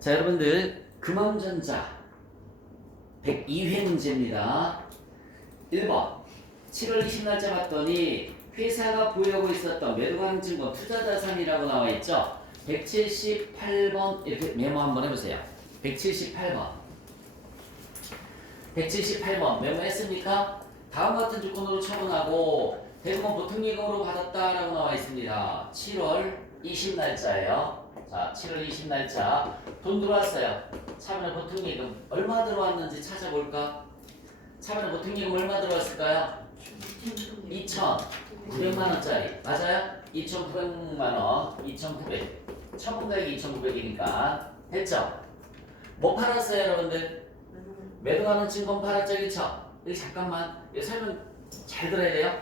자, 여러분들 금암전자 102회 문제입니다. 1번 7월 20날짜 봤더니 회사가 보유하고 있었던 매도가능증권 투자자산이라고 나와있죠. 178번 이렇게 메모 한번 해보세요. 178번 메모했습니까? 다음과 같은 조건으로 처분하고 대부분 보통예금으로 받았다라고 나와있습니다. 7월 20날짜예요. 자, 7월 20날짜 돈 들어왔어요. 차변에 보통예금 얼마 들어왔는지 찾아볼까? 차변에 보통예금 얼마 들어왔을까요? 2,900만원짜리 맞아요? 2,900만원 2,900 천분가액이 2,900이니까 됐죠? 뭐 팔았어요 여러분들? 매도하는 증권 팔았죠 그쵸? 여기 잠깐만 이거 설명 잘 들어야 돼요.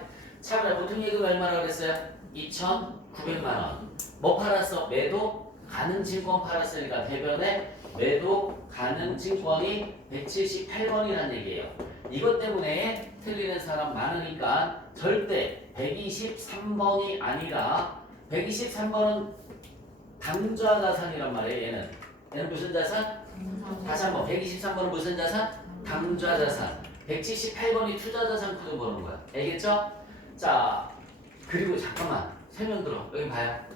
차변에 보통예금 얼마라고 그랬어요? 2,900만원 뭐 팔았어? 매도 가능 증권 팔았으니까 대변에 매도 가능 증권이 178번이라는 얘기예요. 이것 때문에 틀리는 사람 많으니까 절대 123번이 아니라 123번은 당좌 자산이란 말이에요. 얘는 무슨 자산? 다시 한번 123번은 무슨 자산? 당좌 자산. 178번이 투자 자산 코드 보는 거야. 알겠죠? 자, 그리고 잠깐만 설명 들어. 여기 봐요.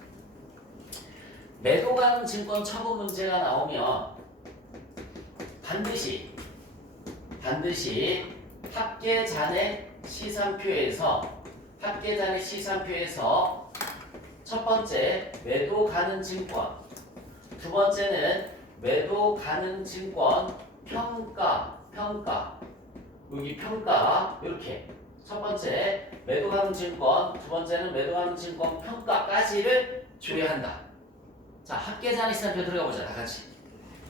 매도 가능 증권 처분 문제가 나오면 반드시 합계 잔액 시산표에서 첫 번째 매도 가능 증권, 두 번째는 매도 가능 증권 평가 여기 평가 이렇게 첫 번째 매도 가능 증권, 두 번째는 매도 가능 증권 평가까지를 조회한다. 자, 합계 잔액 시산표 들어가 보자 다 같이.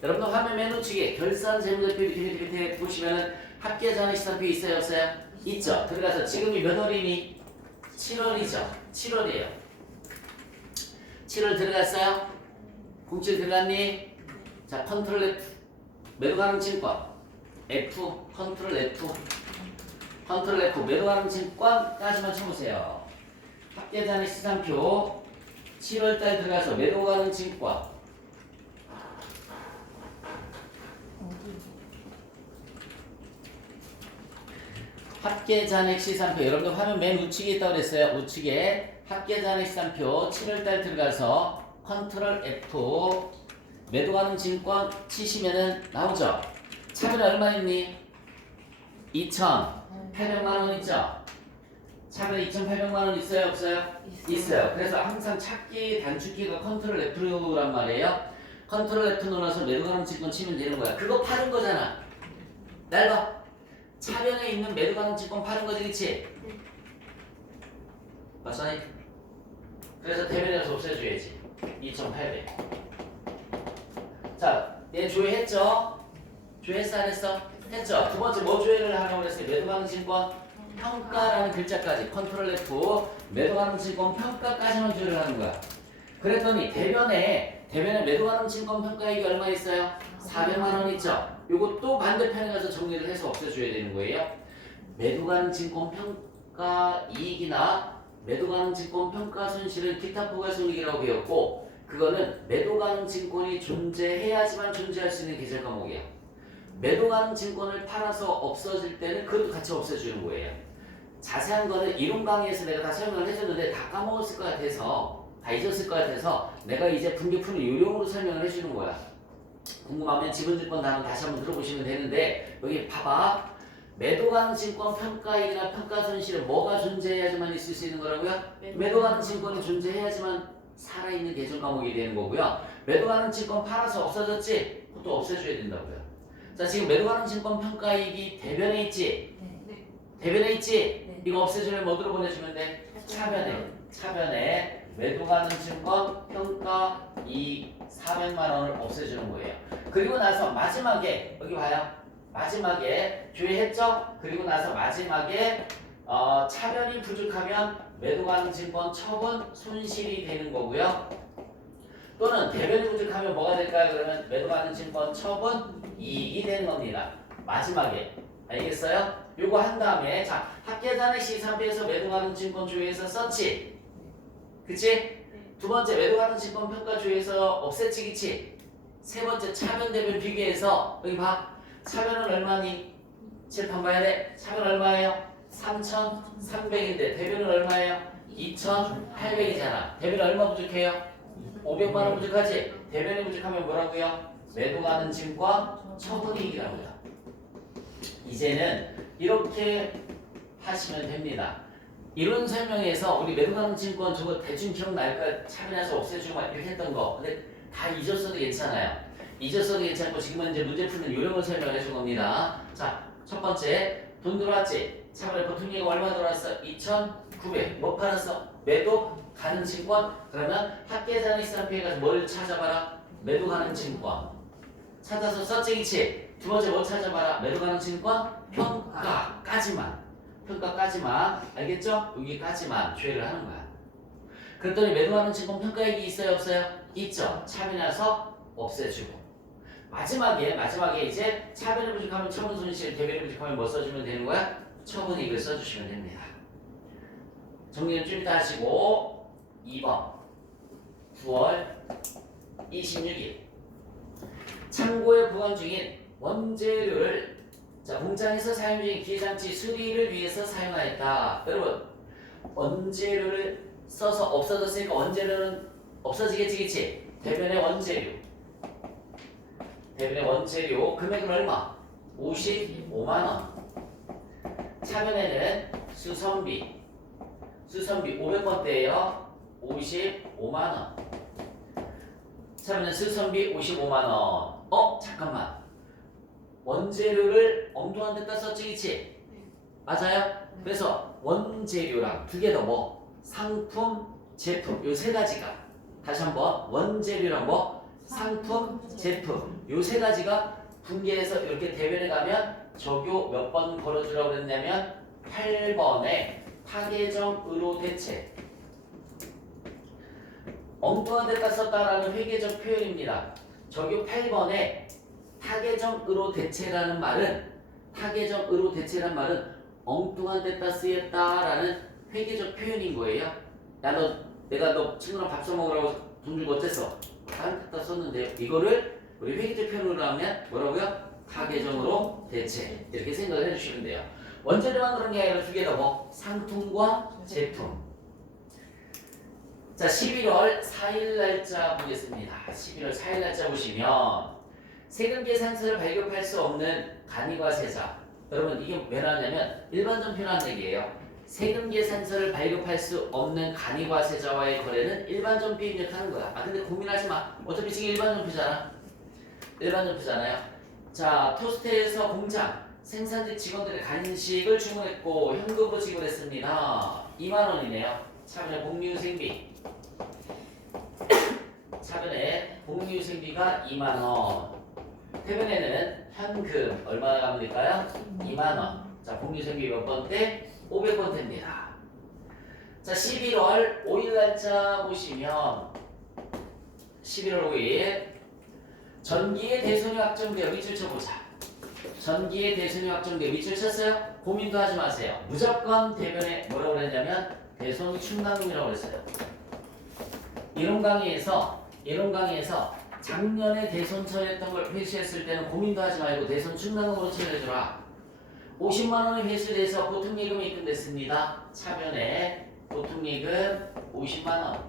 여러분들 화면 맨 우측에 결산 재무제표 밑에 보시면은 합계 잔액 시산표 있어요 없어요? 있죠. 들어가서 지금이 몇 월이니? 7월이죠. 7월이에요. 7월 들어갔어요? 07 들어갔니? 자, 컨트롤 F 매도 가능 증권 F 컨트롤 F 매도 가능 증권까지만 쳐보세요. 합계 잔액 시산표 7월달 들어가서 매도 가능 증권 합계 잔액 시산표 여러분들 화면 맨 우측에 있다고 그랬어요. 우측에 합계 잔액 시산표 7월달 들어가서 컨트롤 F 매도 가능 증권 치시면은 나오죠. 차변에 얼마 있니? 2,800만원 있죠. 차변에 2,800만원 있어요 없어요? 있어요. 그래서 항상 찾기 단축키가 컨트롤 F란 말이에요. 컨트롤 F 눌러서 매도 가능 증권 치면 되는 거야. 그거 파는 거잖아. 날 봐. 차변에 있는 매도 가능 증권 파는 거지 그치? 맞어? 그래서 대변에서 없애줘야지. 2,800. 자, 얘 조회했죠? 조회했어 안 했어? 했죠? 두 번째 뭐 조회를 하려고 그랬어요? 매도 가능 증권 평가라는 글자까지 컨트롤 F 매도 가능 증권 평가까지만 조회를 하는 거야. 그랬더니 대변에 매도 가능 증권 평가액이 얼마 있어요? 400만원 있죠? 요거 또 반대편에 가서 정리를 해서 없애줘야 되는 거예요. 매도 가능 증권 평가 이익이나 매도 가능 증권 평가 손실은 기타 포괄 손익이라고 배웠고 그거는 매도 가능 증권이 존재해야지만 존재할 수 있는 계절 과목이야. 매도 가능 증권을 팔아서 없어질 때는 그것도 같이 없애주는 거예요. 자세한 거는 이론 강의에서 내가 다 설명을 해줬는데 다 까먹었을 것 같아서 다 잊었을 것 같아서 내가 이제 분기푼을 요령으로 설명을 해주는 거야. 궁금하면 지분증권 단원 다시 한번 들어보시면 되는데 여기 봐봐. 매도 가능 증권 평가이익이나 평가 손실은 뭐가 존재해야지만 있을 수 있는 거라고요? 매도 가능 증권이 존재해야지만 살아있는 계절 과목이 되는 거고요. 매도 가능 증권 팔아서 없어졌지? 그것도 없애줘야 된다고요. 자, 지금 매도 가능 증권 평가이익이 대변에 있지? 대변에 있지? 이거 없애주면 뭐로 보내주면 돼? 차변에 매도 가능 증권 평가 이익 400만원을 없애주는 거예요. 그리고 나서 마지막에 여기 봐요. 마지막에 조회했죠? 그리고 나서 마지막에 차변이 부족하면 매도 가능 증권 처분 손실이 되는 거고요. 또는 대변이 부족하면 뭐가 될까요? 그러면 매도 가능 증권 처분 이익이 되는 겁니다. 마지막에 알겠어요? 요거 한 다음에 자 합계 잔액 시산표에서 매도 가능 증권 조회에서 썼지? 그치? 두 번째 매도 가능 증권 평가 조회에서 없앴지 그치? 세 번째 차변 대변 비교해서 여기 봐. 차변은 얼마니? 칠판 봐야 돼. 차변 얼마예요? 3,300인데 대변은 얼마예요? 2,800이잖아. 대변 얼마 부족해요? 500만 원 부족하지? 대변이 부족하면 뭐라고요? 매도 가는 짐과 처분이익이라고요. 이제는 이렇게 하시면 됩니다. 이론 설명에서 우리 매도 가는 증권 저거 대충 기억날까요? 차변해서 없애주고 막 이렇게 했던 거. 근데 다 잊었어도 괜찮아요. 잊었어도 괜찮고 지금은 이제 문제 푸는 요령을 설명해 준 겁니다. 자, 첫 번째 돈 들어왔지? 차변에 보통이익 얼마 들어왔어? 2,900. 뭐 팔았어? 매도 가는 증권. 그러면 합계자는 있으면 피해가서 뭘 찾아봐라? 매도 가는 증권. 찾아서 썼지, 그치? 두 번째 뭐 찾아봐라? 매도 가는 증권 평가까지만. 평가까지만. 알겠죠? 여기까지만 조회를 하는 거야. 그랬더니 매도 가는 증권 평가액이 있어요, 없어요? 있죠. 차변해서 없애주고. 마지막에 이제 차변이 부족하면 처분 손실, 대변이 부족하면 뭐 써주면 되는 거야? 처분이익을 써주시면 됩니다. 정리는 좀 이따 하시고 2번 9월 26일 창고에 보관 중인 원재료를 공장에서 사용 중인 기계장치 수리를 위해서 사용하였다. 여러분 원재료를 써서 없어졌으니까 원재료는 없어지겠지, 그치? 대변의 원재료 금액은 얼마? 55만원. 차변에는 수선비 500번대예요. 55만원. 차변에 수선비 55만원. 잠깐만. 원재료를 엉뚱한 데다 썼지, 그치? 맞아요? 그래서 원재료랑 두 개 더 뭐? 상품, 제품. 요 세 가지가. 다시 한번. 원재료랑 뭐? 상품, 제품. 요 세 가지가 분계해서 이렇게 대변에 가면 적요 몇 번 걸어주라고 그랬냐면 8번에 타계정의로 대체. 엉뚱한 데다 썼다라는 회계적 표현입니다. 적요 8번에 타계정의로 대체라는 말은 엉뚱한 데다 쓰였다라는 회계적 표현인 거예요. 내가 너 친구랑 밥 사먹으라고 돈 주고 어땠어? 다른 데다 썼는데 이거를 우리 회계적 표현으로 하면 뭐라고요? 타계정으로 대체. 이렇게 생각을 해주시면 돼요. 원재료만 그런 게 아니라 두 개 더 뭐? 상품과 제품. 자, 11월 4일 날짜 보겠습니다. 11월 4일 날짜 보시면 세금 계산서를 발급할 수 없는 간이과세자. 여러분 이게 왜 나왔냐면 일반전 표현한 얘기예요. 세금 계산서를 발급할 수 없는 간이과세자와의 거래는 일반전표 입력하는 거야. 근데 고민하지 마. 어차피 지금 일반전표잖아요. 자, 토스트에서 공장 생산직 직원들의 간식을 주문했고 현금으로 지불했습니다. 2만원이네요. 차변에 복리후생비가 2만원. 대변에는 현금 얼마나 가면 될까요? 2만원. 자, 복리후생비 몇 번대? 500번대입니다. 자, 11월 5일 날짜 보시면 11월 5일 전기의 대손이 확정되어 밑줄 쳐보자. 전기의 대손이 확정되어 밑줄 쳤어요? 고민도 하지 마세요. 무조건 대변에 뭐라고 그랬냐면 대손 충당금이라고 그랬어요. 이론 강의에서 작년에 대손 처리했던 걸 회수했을 때는 고민도 하지 말고 대손 충당금으로 처리해주라. 50만원의 회수돼서 보통예금이 입금됐습니다. 차변에 보통예금 50만원,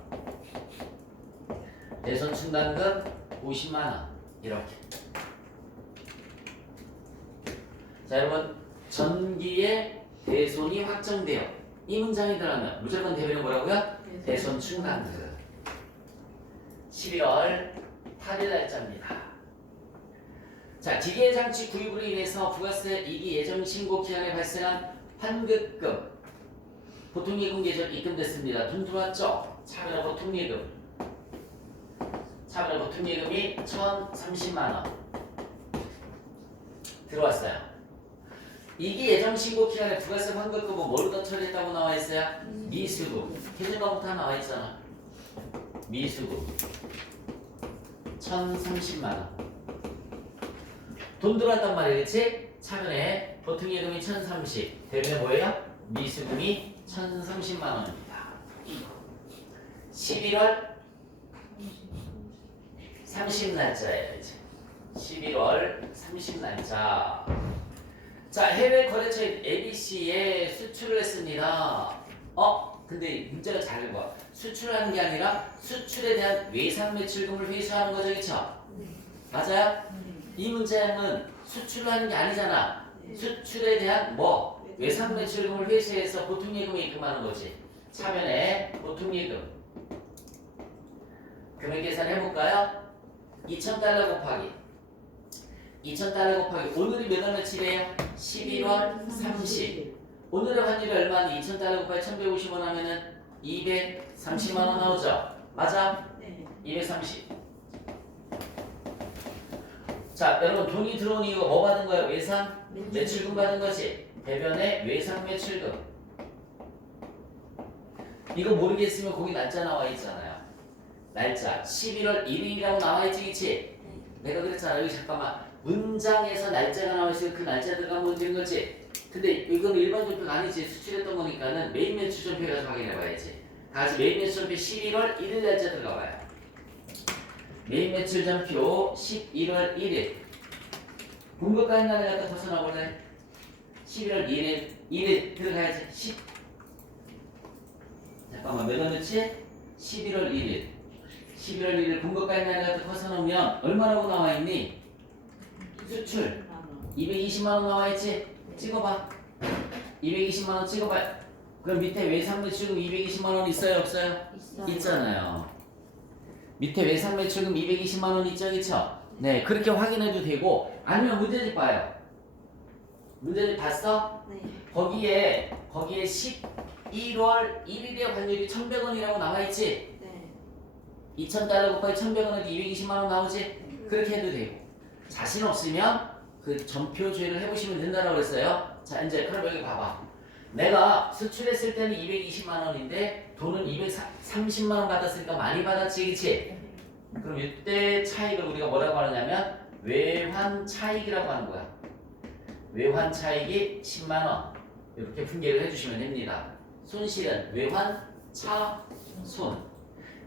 대손 충당금 50만원. 이렇게. 자, 여러분 전기의 대손이 확정되어 이 문장이 들어가면 무조건 대변은 뭐라고요? 대손 충당금. 11월 8일 날짜입니다. 자, 기계장치 구입으로 인해서 부가세 이기 예정 신고 기한에 발생한 환급금 보통예금 계좌로 입금됐습니다. 돈 들어왔죠? 차변 보통예금이 1,030만원 들어왔어요. 이기 예정 신고 기간에 부가세 환급금은 뭐로 더 처리했다고 나와 있어요? 미수급. 계절과부터 다 나와 있잖아. 미수급 1,030만원. 돈 들어왔단 말이에요, 그치? 차변에 보통예금이 1,030. 대변에 뭐예요? 미수금이 1,030만원입니다. 11월 30날짜예요 이제 11월 30날짜. 자, 해외 거래처 ABC에 수출을 했습니다. 근데 문제가 잘 읽어. 수출하는 게 아니라 수출에 대한 외상 매출금을 회수하는 거죠, 그쵸? 맞아요? 이 문제는 수출을 하는 게 아니잖아. 수출에 대한 뭐? 외상 매출금을 회수해서 보통예금에 입금하는 거지. 차변에 보통예금. 금액 계산 해볼까요? 2,000달러 곱하기 2,000달러 곱하기 오늘이 몇 월 며칠이에요? 11월 30. 오늘의 환율이 얼마인데 2,000달러 곱하기 1,150원 하면은 230만 원 나오죠? 맞아? 네. 230. 자, 여러분 돈이 들어온 이유가 뭐 받은 거예요? 외상 매출금 받은 거지. 대변에 외상 매출금. 이거 모르겠으면 거기 날짜 나와 있잖아요. 날짜 11월 1일이라고 나와 있지, 그치? 내가 그랬잖아. 여기 잠깐만 문장에서 날짜가 나와 있으면 그 날짜 들어가면 되는 거지. 근데 이건 일반 전표가 아니지. 수출했던 거니까는 메인 매출 전표 가서 확인해 봐야지. 다 같이 메인 매출 전표 11월 1일 날짜 들어가 봐요. 메인 매출 전표 11월 1일. 공급가인 날을 갖다 벗어나 볼래? 11월 1일 들어가야지. 잠깐만 몇 월 며칠? 11월 1일. 11월 1일 공급가인 날을 갖다 벗어놓으면 얼마라고 나와 있니? 수출 220만 원 나와 있지? 찍어봐. 220만 원 찍어봐. 그럼 밑에 외상 매출금 220만 원 있어요, 없어요? 있잖아요. 밑에 외상 매출금 220만 원 있죠, 그쵸? 네, 그렇게 확인해도 되고 아니면 문제집 봐요. 문제집 봤어? 네. 거기에 11월 1일의 환율이 1,100원이라고 나와 있지? 네. 2,000달러 곱하기 1,100원은 220만 원 나오지? 그렇게 해도 되고 자신 없으면 그 전표 조회를 해보시면 된다고 그랬어요. 자, 이제 그럼 여기 봐봐. 내가 수출했을 때는 220만 원인데 돈은 230만 원 받았으니까 많이 받았지, 그치? 그럼 이때 차익을 우리가 뭐라고 하느냐면 외환 차익이라고 하는 거야. 외환 차익이 10만 원. 이렇게 분개를 해주시면 됩니다. 손실은 외환 차손.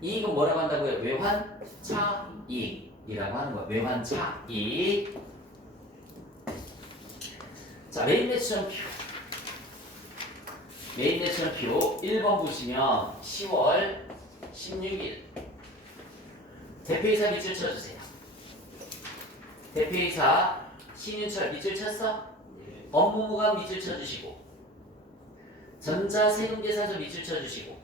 이익은 뭐라고 한다고요? 외환 차이익이라고 하는 거야. 외환 차이익. 자, 메인 매출표. 메인 매출표 1번 보시면 10월 16일 대표이사 밑줄 쳐주세요. 대표이사 신윤철 밑줄 쳤어? 업무무관 밑줄 쳐주시고 전자세금계산서 밑줄 쳐주시고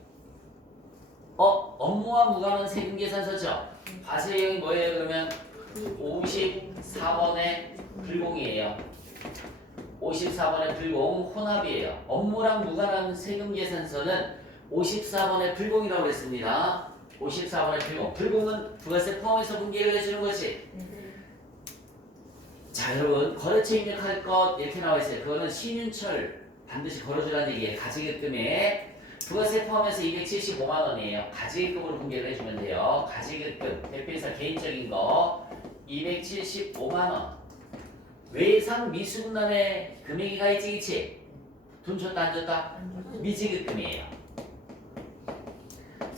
업무와 무관한 세금계산서죠? 과세형이 뭐예요 그러면? 54번의 불공이에요. 54번의 불공 혼합이에요. 업무랑 무관한 세금계산서는 54번의 불공이라고 했습니다. 54번의 불공. 불공은 부가세 포함해서 분개를 해주는 거지. 자, 여러분 거래처 입력할 것 이렇게 나와 있어요. 그거는 신윤철 반드시 걸어주라는 얘기예요. 가지급금에 부가세 포함해서 275만 원이에요. 가지급금으로 분개를 해주면 돼요. 가지급금 대표이사 개인적인 거 275만 원. 외상 미수분담의 금액이 가 있지, 그치? 돈 줬다 안 줬다? 미지급금이에요.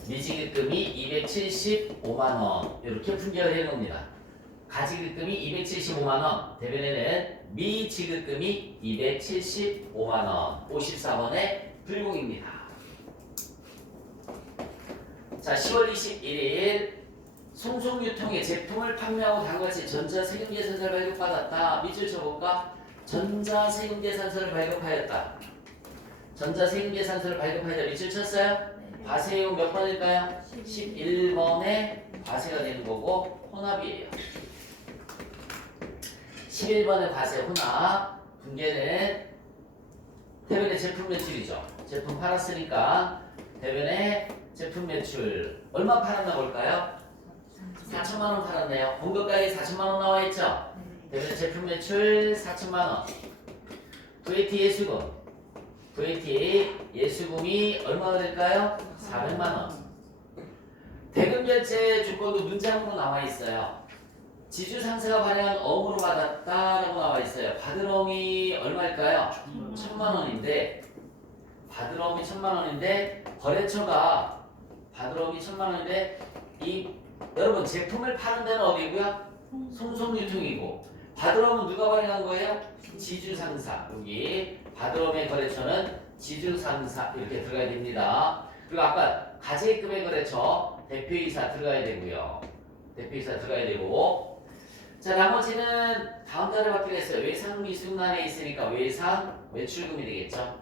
미지급금이 275만 원 이렇게 분개를 해놓은 겁니다. 가지급금이 275만 원, 대변에는 미지급금이 275만 원, 54번의 불공입니다. 자, 10월 21일 송송유통의 제품을 판매하고 단같이 전자세금계산서를 발급받았다. 밑줄 쳐볼까? 전자세금계산서를 발급하였다. 전자세금계산서를 발급하였다. 밑줄 쳤어요? 과세용 몇 번일까요? 11번에 과세가 되는 거고 혼합이에요. 11번의 과세 혼합 분개는 대변의 제품 매출이죠. 제품 팔았으니까 대변의 제품 매출 얼마 팔았나 볼까요? 4천만 원 팔았네요. 공급가액 4천만 원 나와 있죠. 대변의 제품 매출 4천만 원. VAT 예수금. VAT 예수금이 얼마가 될까요? 400만 원. 대금 결제 조건도 문장으로 나와 있어요. 지주 상세가 발행한 어음으로 받았다라고 나와 있어요. 받을 어음이 얼마일까요? 1,000만 원인데 받을 어음이 1,000만 원인데 거래처가 받을 어음이 1,000만 원인데 이 여러분 제품을 파는 데는 어디고요? 송송유통이고 받으러 오면 누가 발행한 거예요? 지주상사. 여기 받으러 오면 거래처는 지주상사 이렇게 들어가야 됩니다. 그리고 아까 가제급의 거래처 대표이사 들어가야 되고요. 대표이사 들어가야 되고 자 나머지는 다음 달에 받기로 했어요. 외상미수난에 있으니까 외상 매출금이 되겠죠.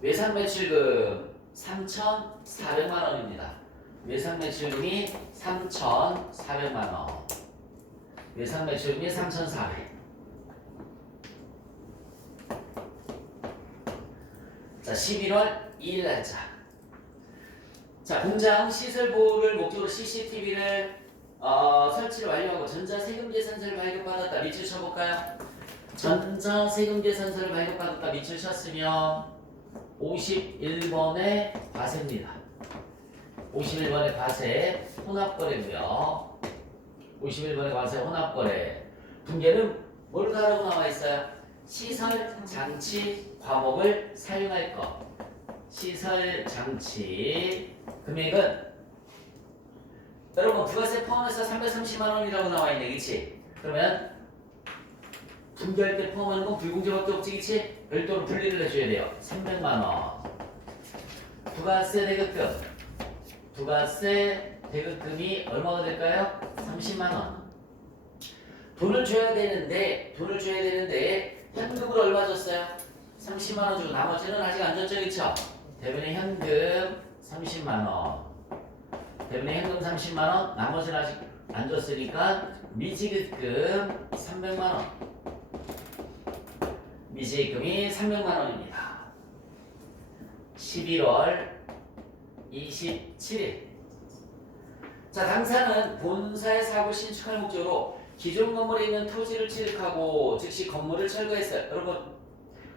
외상 매출금 3,400만 원입니다. 외상 매출금이 3,400만 원. 외상 매출금이 3,400. 자, 11월 2일 날짜. 자, 공장 시설 보호를 목적으로 CCTV를 설치를 완료하고 전자세금계산서를 발급받았다. 밑줄 쳐볼까요? 전자세금계산서를 발급받았다. 밑줄 쳤으면 51번의 과세입니다. 51번의 과세 혼합거래고요. 51번의 과세 혼합거래. 분계는 뭘 가라고 나와 있어요? 시설 장치 과목을 사용할 것. 시설 장치 금액은 여러분 부가세 포함해서 330만 원이라고 나와 있네, 그치? 그러면 분계할 때 포함하는 건 불공제밖에 없지, 그치? 별도로 분리를 해줘야 돼요. 300만 원. 부가세 대급금. 부가세 대급금이 얼마가 될까요? 30만 원. 돈을 줘야 되는데 현금으로 얼마 줬어요? 30만 원 주고 나머지는 아직 안 줬죠, 그쵸? 대변에 현금 30만 원. 대변에 현금 30만 원. 나머지는 아직 안 줬으니까 미지급금 300만 원. 미지급금이 300만 원입니다. 11월 27일. 자, 당사는 본사의 사고 신축할 목적으로 기존 건물에 있는 토지를 취득하고 즉시 건물을 철거했어요. 여러분,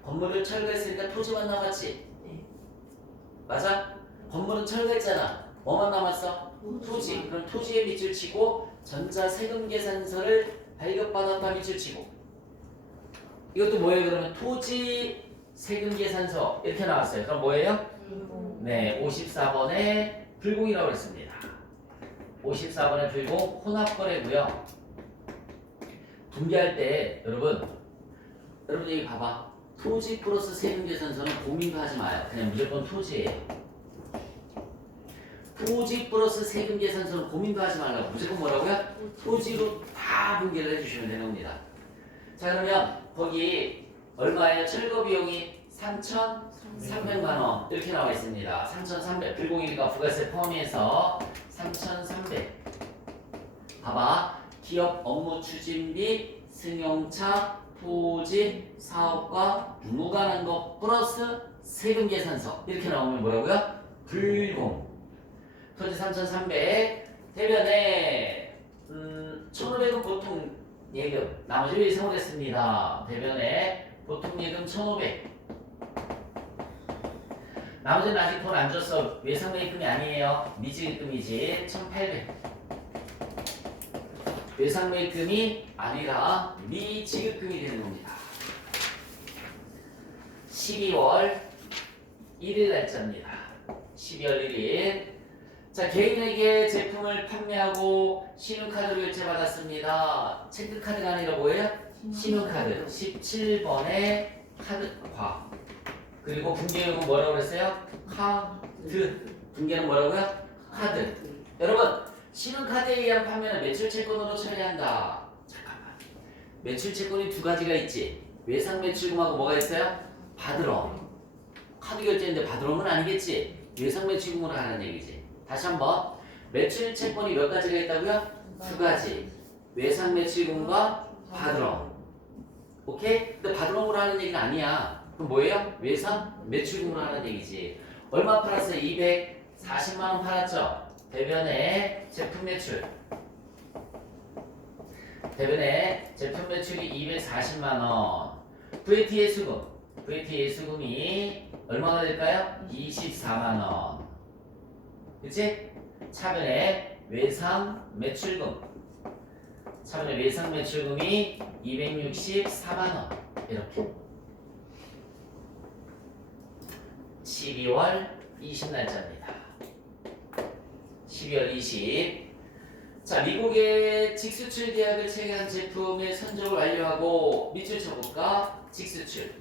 건물을 철거했으니까 토지만 남았지? 맞아? 건물은 철거했잖아. 뭐만 남았어? 토지. 그럼 토지에 밑줄 치고 전자세금계산서를 발급받았다 밑줄 치고. 이것도 뭐예요? 그러면 토지 세금계산서 이렇게 나왔어요. 그럼 뭐예요? 네, 54번에 불공이라고 했습니다. 54번에 불공 혼합거래고요. 분계할 때 여러분 여기 봐봐. 토지 플러스 세금계산서는 고민도 하지 마요. 그냥 무조건 토지예요. 토지 플러스 세금계산서는 고민도 하지 말라고. 무조건 뭐라고요? 토지로 다 분계를 해주시면 되는 겁니다. 자, 그러면 거기 얼마예요? 철거 비용이 3,300만 원 이렇게 나와 있습니다. 3,300 불공이니까 부가세 포함해서 3,300. 봐봐. 기업 업무 추진비, 승용차, 토지, 사업과 무관한 것 플러스 세금 계산서 이렇게 나오면 뭐라고요? 불공. 토지 3,300 대변에 1,500은 보통 예금 나머지 예상을 했습니다. 대변에 보통 예금 1,500 나머지는 아직 돈 안 줬어. 외상매입금이 아니에요. 미지급금이지. 1,800 외상매입금이 아니라 미지급금이 되는 겁니다. 12월 1일 날짜입니다. 12월 1일. 자, 개인에게 제품을 판매하고 신용카드로 결제받았습니다. 체크카드가 아니라 뭐예요? 신용카드. 17번에 카드화. 그리고 분계요금 뭐라고 그랬어요? 카드. 분계는 뭐라고요? 카드. 여러분, 신용카드에 의한 판매는 매출채권으로 처리한다. 잠깐만. 매출채권이 두 가지가 있지. 외상매출금하고 뭐가 있어요? 받으러. 카드 결제인데 받으러 오면 아니겠지. 외상매출금으로 하는 얘기지. 다시 한번. 매출채권이 몇 가지가 있다고요? 두 가지. 외상매출금과 받으러. 오케이? 근데 받으러 오라 하는 얘기는 아니야. 그럼 뭐예요? 외상 매출금으로 하는 얘기지. 얼마 팔았어요? 240만 원 팔았죠? 대변에 제품 매출. 대변에 제품 매출이 240만 원. VT의 수금. VT의 수금이 얼마가 될까요? 24만 원. 그치? 차변에 외상 매출금. 차변에 외상 매출금이 264만 원. 이렇게. 12월 20날짜입니다. 12월 20. 자, 미국의 직수출 계약을 체결한 제품의 선적을 완료하고 밑줄 쳐볼까? 직수출.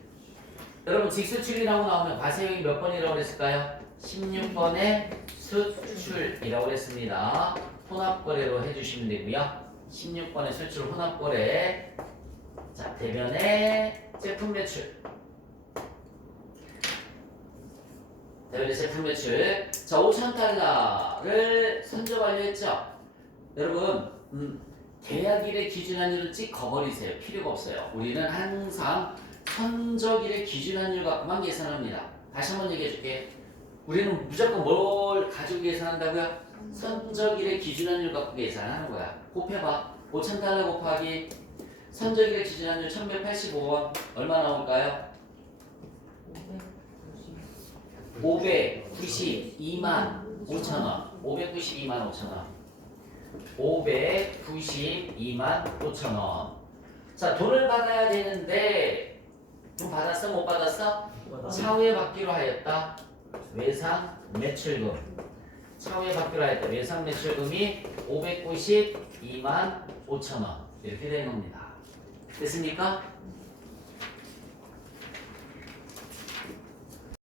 여러분 직수출이라고 나오면 과세형이 몇 번이라고 그랬을까요? 16번에 수출이라고 그랬습니다. 혼합거래로 해주시면 되고요. 16번에 수출 혼합거래. 자, 대변의 제품 매출. 대변의 제품 매출. 자, 5,000달러를 선적 완료했죠. 여러분, 계약일의 기준환율을 찍어버리세요. 필요가 없어요. 우리는 항상 선적일의 기준환율 갖고만 계산합니다. 다시 한번 얘기해줄게. 우리는 무조건 뭘 가지고 계산한다고요? 선적일의 기준환율 갖고 계산하는 거야. 곱해봐. 5,000달러 곱하기 선적일의 기준환율 1185원 얼마 나올까요? 592만 5천원. 592만 5천원. 592만 5천원. 자, 돈을 받아야 되는데 돈 받았어? 못 받았어? 차후에 받기로 하였다. 외상 매출금. 차후에 받기로 하였다. 외상 매출금이 592만 5천원. 이렇게 되는 겁니다. 됐습니까?